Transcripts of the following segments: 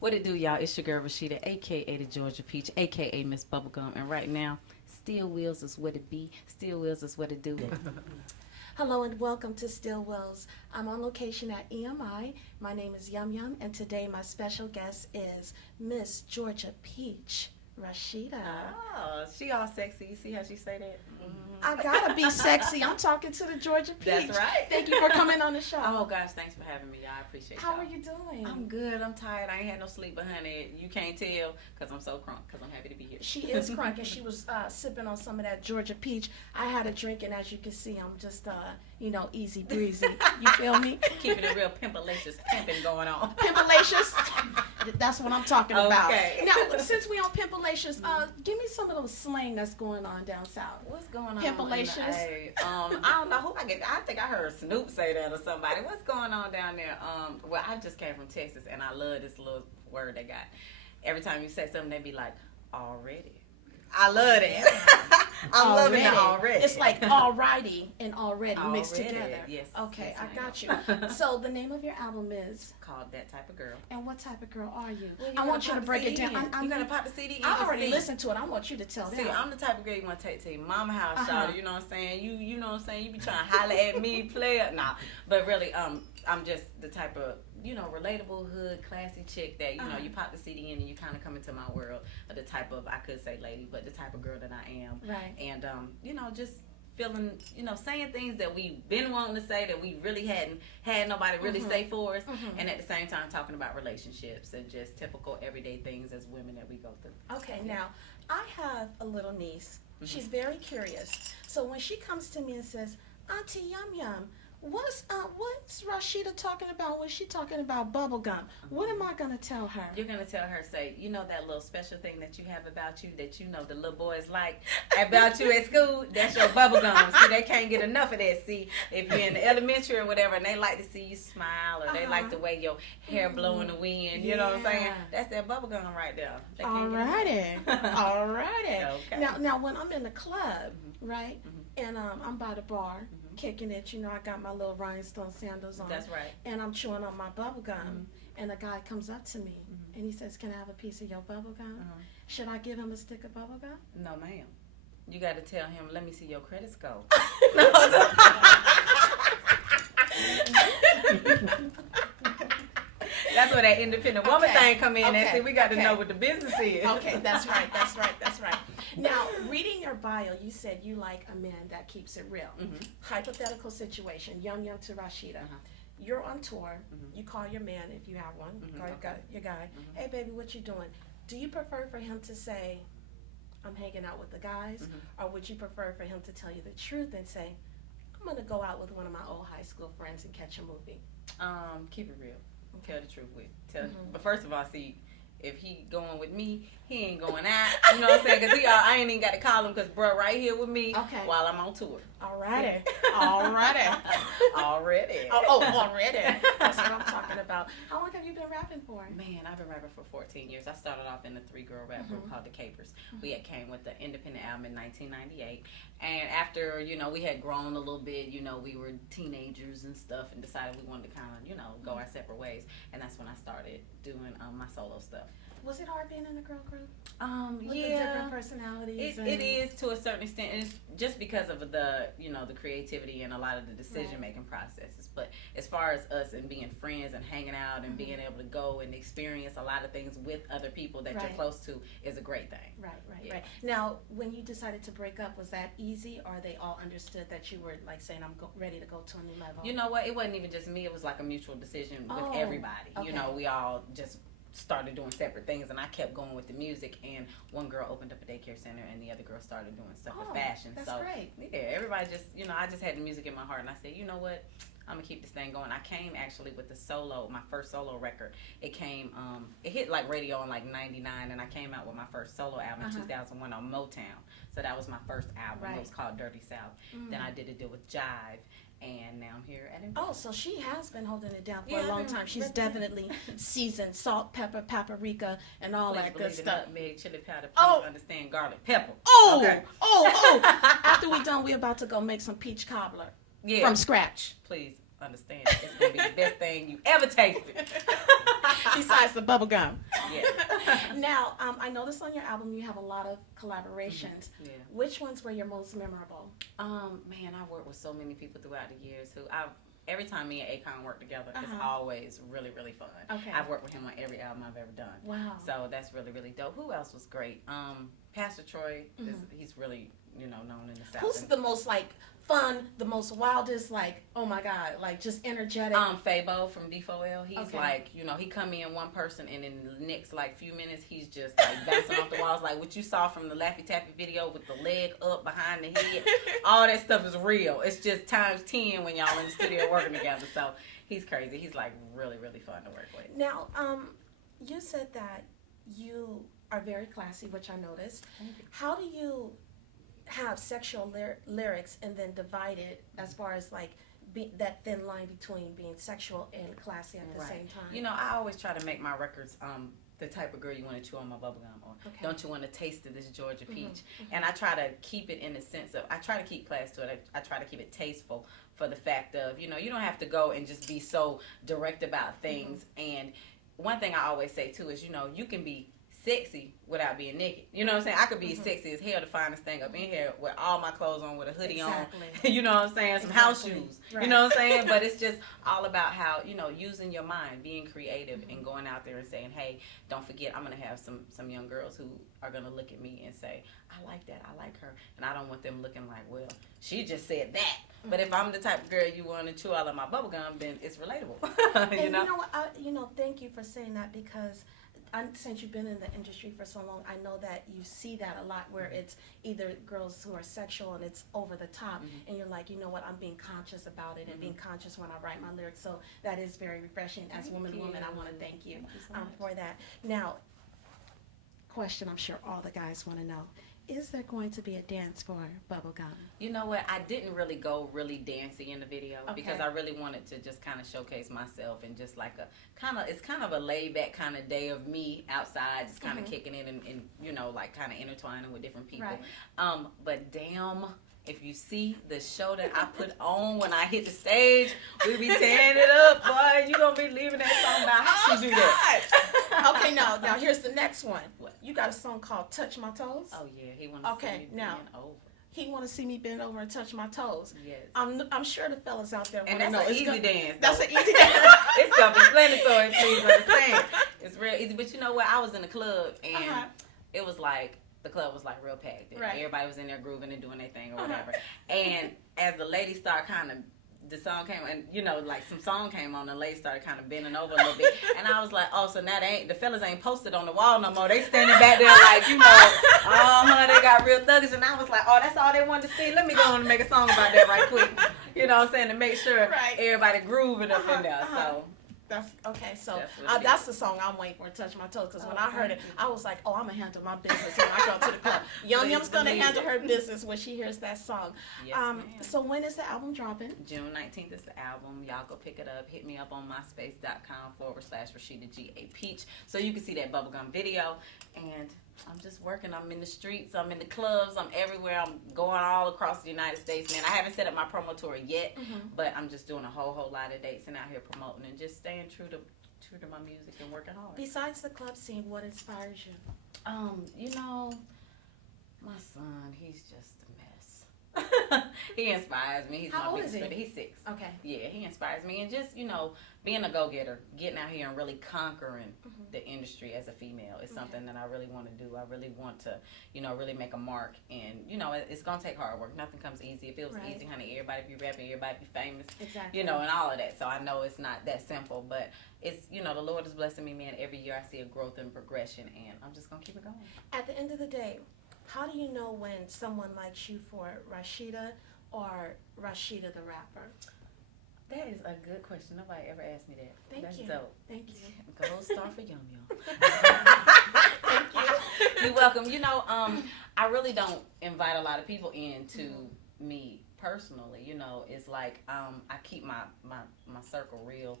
What it do, y'all? It's your girl Rasheeda, aka the Georgia Peach, aka Miss Bubblegum, and right now, Steel Wheels is what it be. Steel Wheels is what it do. Hello and welcome to Still Wells. I'm on location at EMI. My name is YumYum, and today my special guest is Miss Georgia Peach, Rasheeda. Oh, she all sexy. You see how she say that? Mm-hmm. I gotta be sexy. I'm talking to the Georgia Peach. That's right. Thank you for coming on the show. Oh gosh, thanks for having me. I appreciate How y'all. are you doing? I'm good. I'm tired. I ain't had no sleep, but honey, you can't tell because I'm so crunk. Because I'm happy to be here. She is crunk, and she was sipping on some of that Georgia Peach. I had a drink, and as you can see, I'm just easy breezy. You feel me? Keeping it real pimpalacious pimping going on. Pimpalacious. That's what I'm talking about. Okay. Now, since we on pimpalacious, give me some of the slang that's going on down south. What's going on? Pimpalacious. I don't know who I get. I think I heard Snoop say that or somebody. What's going on down there? Well, I just came from Texas, and I love this little word they got. Every time you say something, they be like, already. I love it. I'm loving it already. It's like alrighty and already mixed together. Yes. Okay, yes, I got you. So the name of your album is called That Type of Girl. And what type of girl are you? Well, I want you to break it down. You gotta pop the CD in. I already listened to it. I want you to tell them. See, I'm the type of girl you want to take to your mama house, y'all. You know what I'm saying? You know what I'm saying? You be trying to holler at me, player. Nah, but really, I'm just the type of relatable hood, classy chick that you pop the CD in and you kind of come into my world. The type of, I could say lady, but the type of girl that I am. Right. And just feeling, saying things that we've been wanting to say that we really hadn't had nobody really say for us, and at the same time talking about relationships and just typical everyday things as women that we go through. Okay, now I have a little niece. She's very curious. So when she comes to me and says, Auntie YumYum, what's Rasheeda talking about when she talking about bubble gum? What am I gonna tell her? You're gonna tell her, say, that little special thing that you have about you that the little boys like about you at school, that's your bubble gum. See, they can't get enough of that. See, if you're in the elementary or whatever and they like to see you smile or they like the way your hair blow in the wind, you know what I'm saying? That's that bubble gum right there. Alrighty. Alrighty. Okay. Now when I'm in the club, right, and I'm by the bar, kicking it, I got my little rhinestone sandals on. That's right. And I'm chewing on my bubble gum, and a guy comes up to me, and he says, "Can I have a piece of your bubble gum?" Should I give him a stick of bubble gum? No, ma'am. You got to tell him, let me see your credit score. That's where that independent woman thing come in and see, we got to know what the business is. Okay, that's right. Now, reading your bio, you said you like a man that keeps it real. Hypothetical situation, YumYum to Rasheeda. You're on tour. You call your man, if you have one, call your guy. Hey, baby, what you doing? Do you prefer for him to say, I'm hanging out with the guys? Or would you prefer for him to tell you the truth and say, I'm going to go out with one of my old high school friends and catch a movie? Keep it real. Tell the truth but first of all, see, if he going with me, he ain't going out. You know what I'm saying? Because I ain't even got to call him because bro right here with me while I'm on tour. Alrighty. Already. Already. That's what I'm talking about. How long have you been rapping for? Man, I've been rapping for 14 years. I started off in a 3-girl rap group called The Capers. We had came with the independent album in 1998. And after, we had grown a little bit, we were teenagers and stuff and decided we wanted to kind of, go our separate ways. And that's when I started doing my solo stuff. Was it hard being in a girl group? With the Yeah. different personalities? It is to a certain extent. And it's just because of the, the creativity and a lot of the decision-making processes. But as far as us and being friends and hanging out and being able to go and experience a lot of things with other people that you're close to is a great thing. Right. Now, when you decided to break up, was that easy, or they all understood that you were like saying, I'm ready to go to a new level? You know what? It wasn't even just me. It was like a mutual decision with everybody. Okay. We all just started doing separate things, and I kept going with the music, and one girl opened up a daycare center and the other girl started doing stuff with fashion. That's great. Yeah, everybody just, I just had the music in my heart, and I said, you know what, I'm gonna keep this thing going. I came actually with my first solo record. It came, it hit like radio in like 99, and I came out with my first solo album in 2001 on Motown. So that was my first album. It was called Dirty South. Then I did a deal with Jive. And now I'm here at Embrace. Oh, so she has been holding it down for a long time. She's definitely seasoned salt, pepper, paprika, and all that good stuff. Nutmeg, chili powder, please understand garlic pepper. Oh, okay. oh. After we done, we're about to go make some peach cobbler. Yeah. From scratch. Please understand, it's gonna be the best thing you ever tasted. Besides the bubble gum. Yeah. Now, I noticed on your album you have a lot of collaborations. Yeah. Which ones were your most memorable? Man, I worked with so many people throughout the years who every time me and Akon work together, it's always really, really fun. Okay. I've worked with him on every album I've ever done. Wow. So that's really, really dope. Who else was great? Pastor Troy, he's really, known in the South. Who's the most, fun, the most wildest, oh my God, just energetic? Fabo from D4L. He's he come in one person and in the next few minutes he's just bouncing off the walls, like what you saw from the Laffy Taffy video with the leg up behind the head. All that stuff is real. It's just times 10 when y'all in the studio working together. So he's crazy. He's really, really fun to work with. Now, you said that you are very classy, which I noticed. How do you have sexual lyrics and then divide it as far as that thin line between being sexual and classy at the same time? I always try to make my records the type of girl you want to chew on my bubblegum, or don't you want to taste of this Georgia peach? And I try to keep it in the sense of, I try to keep class to it. I try to keep it tasteful for the fact of, you don't have to go and just be so direct about things. And one thing I always say too is, you can be sexy without being naked. You know what I'm saying? I could be sexy as hell, the finest thing up in here with all my clothes on, with a hoodie on. You know what I'm saying? Some house shoes. Right. You know what I'm saying? But it's just all about how, using your mind, being creative, and going out there and saying, hey, don't forget, I'm going to have some young girls who are going to look at me and say, I like that, I like her. And I don't want them looking like, well, she just said that. But if I'm the type of girl you want to chew all of my bubblegum, then it's relatable. And you know what? Thank you for saying that, because since you've been in the industry for so long, I know that you see that a lot, where it's either girls who are sexual and it's over the top, and you're like, you know what, I'm being conscious about it and being conscious when I write my lyrics. So that is very refreshing. As woman, I want to thank you for that. Now, question I'm sure all the guys want to know. Is there going to be a dance for Bubblegum? You know what? I didn't really go really dancey in the video because I really wanted to just kind of showcase myself, and just it's kind of a laid back kind of day of me outside, just kind of kicking it and kind of intertwining with different people. Right. But damn, if you see the show that I put on when I hit the stage, we be tearing it up, boy. You gonna be leaving that song now. How she do that? Okay, now here's the next one. What? You got a song called "Touch My Toes"? Oh yeah, he wanna see me bend over. He want to see me bend over and touch my toes. Yes. I'm sure the fellas out there want to know. And that's an easy dance. That's an easy dance. It's self-explanatory, please understand. It's real easy. But you know what? I was in the club, and it was the club was real packed. Right. Everybody was in there grooving and doing their thing or whatever. And as the ladies start the song came, and some song came on, the ladies started kind of bending over a little bit, and I was like, oh, so now the fellas ain't posted on the wall no more. They standing back there they got real thuggish, and I was like, oh, that's all they wanted to see. Let me go on and make a song about that right quick. You know what I'm saying, to make sure everybody grooving up in there. So. That's okay. So that's the song I'm waiting for, "Touch My Toes," because when I heard it, I was like, "Oh, I'm gonna handle my business when I go to the club." YumYum's gonna handle her business when she hears that song. Yes, so when is the album dropping? June 19th is the album. Y'all go pick it up. Hit me up on myspace.com/Rasheeda G.A. Peach, so you can see that bubblegum video. And I'm just working. I'm in the streets. I'm in the clubs. I'm everywhere. I'm going all across the United States, man. I haven't set up my promo tour yet, but I'm just doing a whole lot of dates and out here promoting and just staying true to my music and working hard. Besides the club scene, what inspires you? My son, he's just a mess. He inspires me. He's How my old biggest is he? critic. He's 6. Okay. Yeah, he inspires me, and just being a go-getter, getting out here and really conquering the industry as a female is something that I really want to do. I really want to, really make a mark, and it's gonna take hard work. Nothing comes easy. If it was easy, honey, everybody be rapping, everybody be famous, exactly. And all of that. So I know it's not that simple, but it's the Lord is blessing me, man. Every year I see a growth and progression, and I'm just gonna keep it going. At the end of the day, how do you know when someone likes you for Rasheeda or Rasheeda the rapper? That is a good question. Nobody ever asked me that. Thank you. Dope. Thank you. Gold star for YumYum. Thank you. You're welcome. I really don't invite a lot of people into me personally. It's like I keep my circle real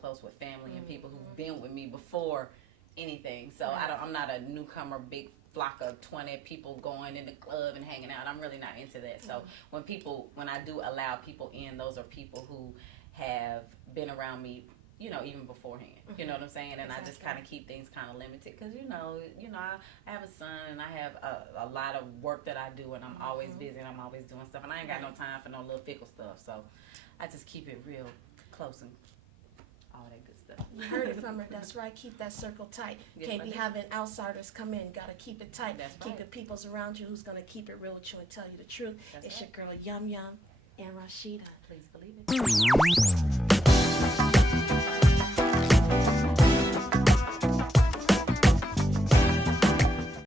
close with family and people who've been with me before anything. So I'm not a newcomer, big flock of 20 people going in the club and hanging out. I'm really not into that. So when I do allow people in, those are people who have been around me, even beforehand. You know what I'm saying? And I just kind of keep things kind of limited because, I have a son and I have a lot of work that I do, and I'm always busy and I'm always doing stuff, and I ain't got no time for no little fickle stuff. So I just keep it real close and all that good stuff. You heard it from her. That's right. Keep that circle tight. Yes, Can't I be do. having outsiders come in. Got to keep it tight. That's Keep right. it peoples around you who's going to keep it real with you and tell you the truth. That's It's right. your girl YumYum and Rasheeda. Please believe it.